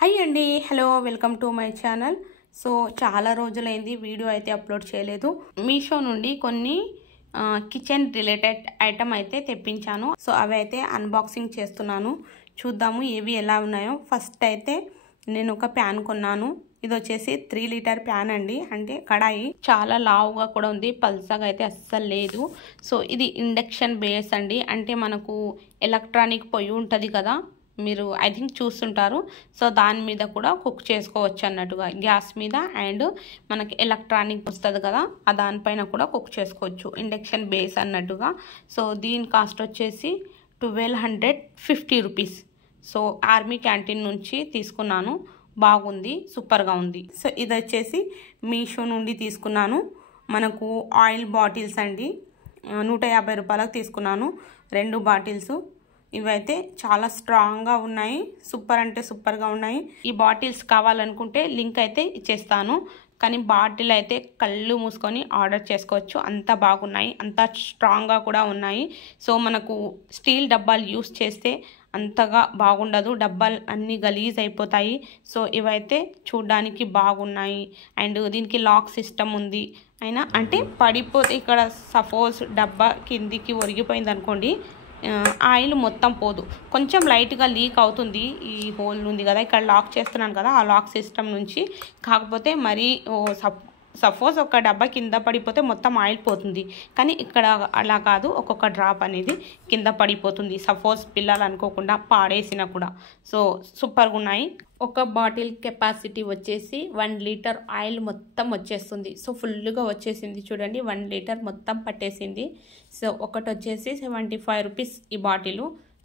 Hi అండి, hello, welcome to my channel. So చాలా రోజులైంది వీడియో అయితే అప్లోడ్ చేయలేదు. మీషో నుండి కొన్ని కిచెన్ రిలేటెడ్ ఐటమ్ అయితే తెప్పించాను. సో అవి అయితే అన్బాక్సింగ్ చేస్తున్నాను. చూద్దాము ఏవి ఎలా ఉన్నాయో. ఫస్ట్ అయితే నేను ఒక ప్యాన్ కొన్నాను. ఇది వచ్చేసి 3 లీటర్ ప్యాన్ అండి, అంటే కడాయి. చాలా లావుగా కూడా ఉంది, పల్సగా అయితే అస్సలు లేదు. సో ఇది ఇండక్షన్ బేస్ అండి, అంటే మనకు ఎలక్ట్రానిక్ పొయ్యి ఉంటుంది కదా, మీరు ఐ థింక్ చూస్తుంటారు. సో దాని మీద కూడా కుక్ చేసుకోవచ్చు అన్నట్టుగా, గ్యాస్ మీద అండ్ మనకి ఎలక్ట్రానిక్ వస్తుంది కదా, ఆ దానిపైన కూడా కుక్ చేసుకోవచ్చు, ఇండక్షన్ బేస్ అన్నట్టుగా. సో దీని కాస్ట్ వచ్చేసి 1250 రూపీస్. సో ఆర్మీ క్యాంటీన్ నుంచి తీసుకున్నాను, బాగుంది, సూపర్గా ఉంది. సో ఇది వచ్చేసి మీషో నుండి తీసుకున్నాను. మనకు ఆయిల్ బాటిల్స్ అండి, 150 రూపాయలకు తీసుకున్నాను 2 బాటిల్స్. ఇవైతే చాలా స్ట్రాంగ్గా ఉన్నాయి, సూపర్ అంటే సూపర్గా ఉన్నాయి. ఈ బాటిల్స్ కావాలనుకుంటే లింక్ అయితే ఇచ్చేస్తాను, కానీ బాటిల్ అయితే కళ్ళు మూసుకొని ఆర్డర్ చేసుకోవచ్చు, అంత బాగున్నాయి, అంత స్ట్రాంగ్గా కూడా ఉన్నాయి. సో మనకు స్టీల్ డబ్బాలు యూస్ చేస్తే అంతగా బాగుండదు, డబ్బాలు అన్నీ గలీజ్ అయిపోతాయి. సో ఇవైతే చూడ్డానికి బాగున్నాయి. అండ్ దీనికి లాక్ సిస్టమ్ ఉంది. అయినా అంటే పడిపోతే ఇక్కడ సపోజ్ డబ్బా కిందికి ఒరిగిపోయింది అనుకోండి, ఆయిల్ మొత్తం పోదు, కొంచెం లైట్గా లీక్ అవుతుంది. ఈ హోల్ ఉంది కదా, ఇక్కడ లాక్ చేస్తున్నాను కదా, ఆ లాక్ సిస్టమ్ నుంచి. కాకపోతే మరీ సపోజ్ ఒక డబ్బా కింద పడిపోతే మొత్తం ఆయిల్ పోతుంది, కానీ ఇక్కడ అలా కాదు, ఒక్కొక్క డ్రాప్ అనేది కింద పడిపోతుంది, సపోజ్ పిల్లలు అనుకోకుండా పాడేసినా కూడా. సో సూపర్గా ఉన్నాయి. ఒక బాటిల్ కెపాసిటీ వచ్చేసి 1 లీటర్ ఆయిల్ మొత్తం వచ్చేస్తుంది. సో ఫుల్గా వచ్చేసింది చూడండి, 1 లీటర్ మొత్తం పట్టేసింది. సో ఒకటి వచ్చేసి 75 రూపీస్ ఈ బాటిల్,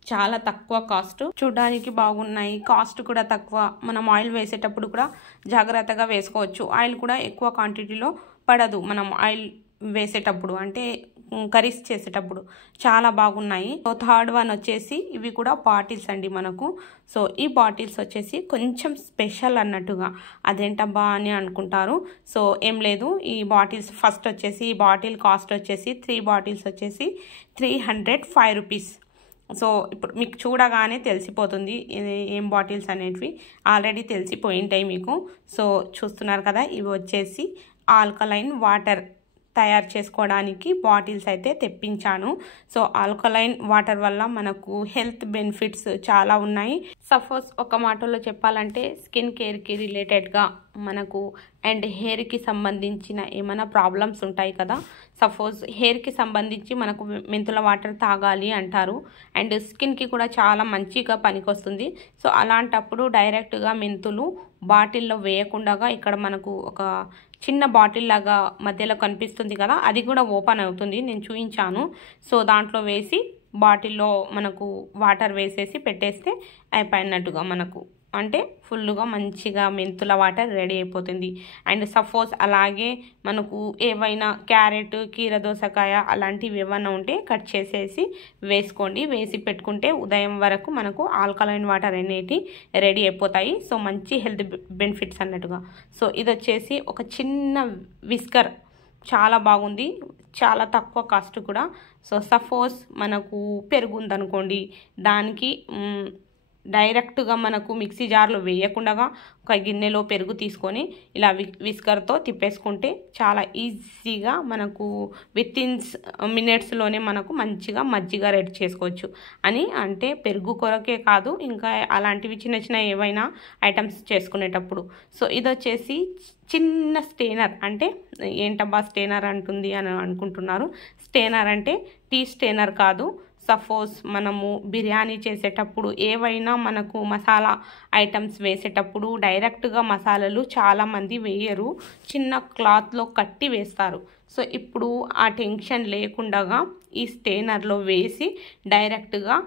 చాలా తక్కువ కాస్ట్. చూడడానికి బాగున్నాయి, కాస్ట్ కూడా తక్కువ. మనం ఆయిల్ వేసేటప్పుడు కూడా జాగ్రత్తగా వేసుకోవచ్చు. ఆయిల్ కూడా ఎక్కువ క్వాంటిటీలో పడదు మనం ఆయిల్ వేసేటప్పుడు, అంటే కర్రీస్ చేసేటప్పుడు. చాలా బాగున్నాయి. సో థర్డ్ వన్ వచ్చేసి ఇవి కూడా బాటిల్స్ అండి మనకు. సో ఈ బాటిల్స్ వచ్చేసి కొంచెం స్పెషల్ అన్నట్టుగా, అదేంటబ్బా అని అనుకుంటారు. సో ఏం లేదు, ఈ బాటిల్స్ ఫస్ట్ వచ్చేసి ఈ బాటిల్ కాస్ట్ వచ్చేసి 3 బాటిల్స్ వచ్చేసి 305 రూపీస్. సో ఇప్పుడు మీకు చూడగానే తెలిసిపోతుంది ఏం బాటిల్స్ అనేటివి, ఆల్రెడీ తెలిసిపోయింటాయి మీకు. సో చూస్తున్నారు కదా, ఇవి వచ్చేసి ఆల్కలైన్ వాటర్ తయారు చేసుకోవడానికి బాటిల్స్ అయితే తెప్పించాను. సో ఆల్కలైన్ వాటర్ వల్ల మనకు హెల్త్ బెనిఫిట్స్ చాలా ఉన్నాయి. సపోజ్ ఒక మాటలో చెప్పాలంటే స్కిన్ కేర్కి రిలేటెడ్గా మనకు అండ్ హెయిర్కి సంబంధించిన ఏమైనా ప్రాబ్లమ్స్ ఉంటాయి కదా, సపోజ్ హెయిర్కి సంబంధించి మనకు మెంతుల వాటర్ తాగాలి అంటారు, అండ్ స్కిన్కి కూడా చాలా మంచిగా పనికొస్తుంది. సో అలాంటప్పుడు డైరెక్ట్గా మెంతులు బాటిల్లో వేయకుండా ఇక్కడ మనకు ఒక చిన్న బాటిల్ లాగా మధ్యలో కనిపిస్తుంది కదా, అది కూడా ఓపెన్ అవుతుంది, నేను చూపించాను. సో దాంట్లో వేసి బాటిల్లో మనకు వాటర్ వేసేసి పెట్టేస్తే అయిపోయినట్టుగా, మనకు అంటే ఫుల్గా మంచిగా మెంతుల వాటర్ రెడీ అయిపోతుంది. అండ్ సపోజ్ అలాగే మనకు ఏవైనా క్యారెట్, కీరదోసకాయ అలాంటివి ఏమైనా ఉంటే కట్ చేసేసి వేసుకోండి, వేసి పెట్టుకుంటే ఉదయం వరకు మనకు ఆల్కలైన్ వాటర్ అనేవి రెడీ అయిపోతాయి. సో మంచి హెల్త్ బెనిఫిట్స్ అన్నట్టుగా. సో ఇది వచ్చేసి ఒక చిన్న విస్కర్, చాలా బాగుంది, చాలా తక్కువ కాస్ట్ కూడా. సో సపోజ్ మనకు పెరుగు ఉందనుకోండి, దానికి డైరెక్ట్గా మనకు మిక్సీ జార్లో వేయకుండా ఒక గిన్నెలో పెరుగు తీసుకొని ఇలా విస్కర్తో తిప్పేసుకుంటే చాలా ఈజీగా మనకు వితిన్ మినిట్స్లోనే మనకు మంచిగా మజ్జిగ రెడీ చేసుకోవచ్చు అని. అంటే పెరుగు కొరకే కాదు, ఇంకా అలాంటివి చిన్న చిన్న ఏవైనా ఐటమ్స్ చేసుకునేటప్పుడు. సో ఇది వచ్చేసి చిన్న స్టెయినర్, అంటే ఏంటబ్బా స్టెయినర్ అంటుంది అని అనుకుంటున్నారు. స్టెయినర్ అంటే టీ స్టెయినర్ కాదు. సపోజ్ మనము బిర్యానీ చేసేటప్పుడు ఏవైనా మనకు మసాలా ఐటమ్స్ వేసేటప్పుడు డైరెక్ట్గా మసాలాలు చాలామంది వేయరు, చిన్న క్లాత్లో కట్టి వేస్తారు. సో ఇప్పుడు ఆ టెన్షన్ లేకుండా ఈ స్టెయినర్లో వేసి డైరెక్ట్గా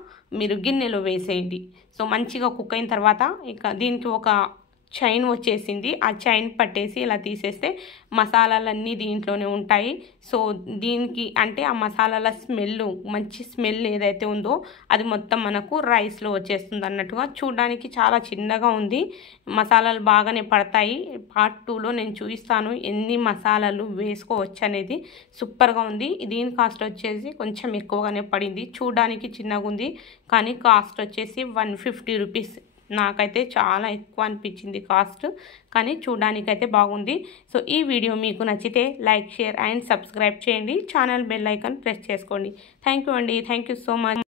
మీరు గిన్నెలో వేసేయండి. సో మంచిగా కుక్ అయిన తర్వాత ఇక దీనికి ఒక చైన్ వచ్చేసింది, ఆ చైన్ పట్టేసి ఇలా తీసేస్తే మసాలాలన్నీ దీంట్లోనే ఉంటాయి. సో దీనికి అంటే ఆ మసాలాల స్మెల్, మంచి స్మెల్ ఏదైతే ఉందో అది మొత్తం మనకు రైస్లో వచ్చేస్తుంది అన్నట్టుగా. చూడడానికి చాలా చిన్నగా ఉంది, మసాలాలు బాగానే పడతాయి. పార్ట్ 2లో నేను చూపిస్తాను ఎన్ని మసాలాలు వేసుకోవచ్చు అనేది. సూపర్గా ఉంది. దీని కాస్ట్ వచ్చేసి కొంచెం ఎక్కువగానే పడింది, చూడడానికి చిన్నగా ఉంది కానీ కాస్ట్ వచ్చేసి 150 రూపీస్. నాకైతే చాలా ఎక్కువ అనిపించింది కాస్ట్, కానీ చూడడానికైతే బాగుంది. సో ఈ వీడియో మీకు నచ్చితే లైక్, షేర్ అండ్ సబ్స్క్రైబ్ చేయండి. ఛానల్ బెల్ ఐకాన్ ప్రెస్ చేసుకోండి. థ్యాంక్ యూ అండి. Thank you so much.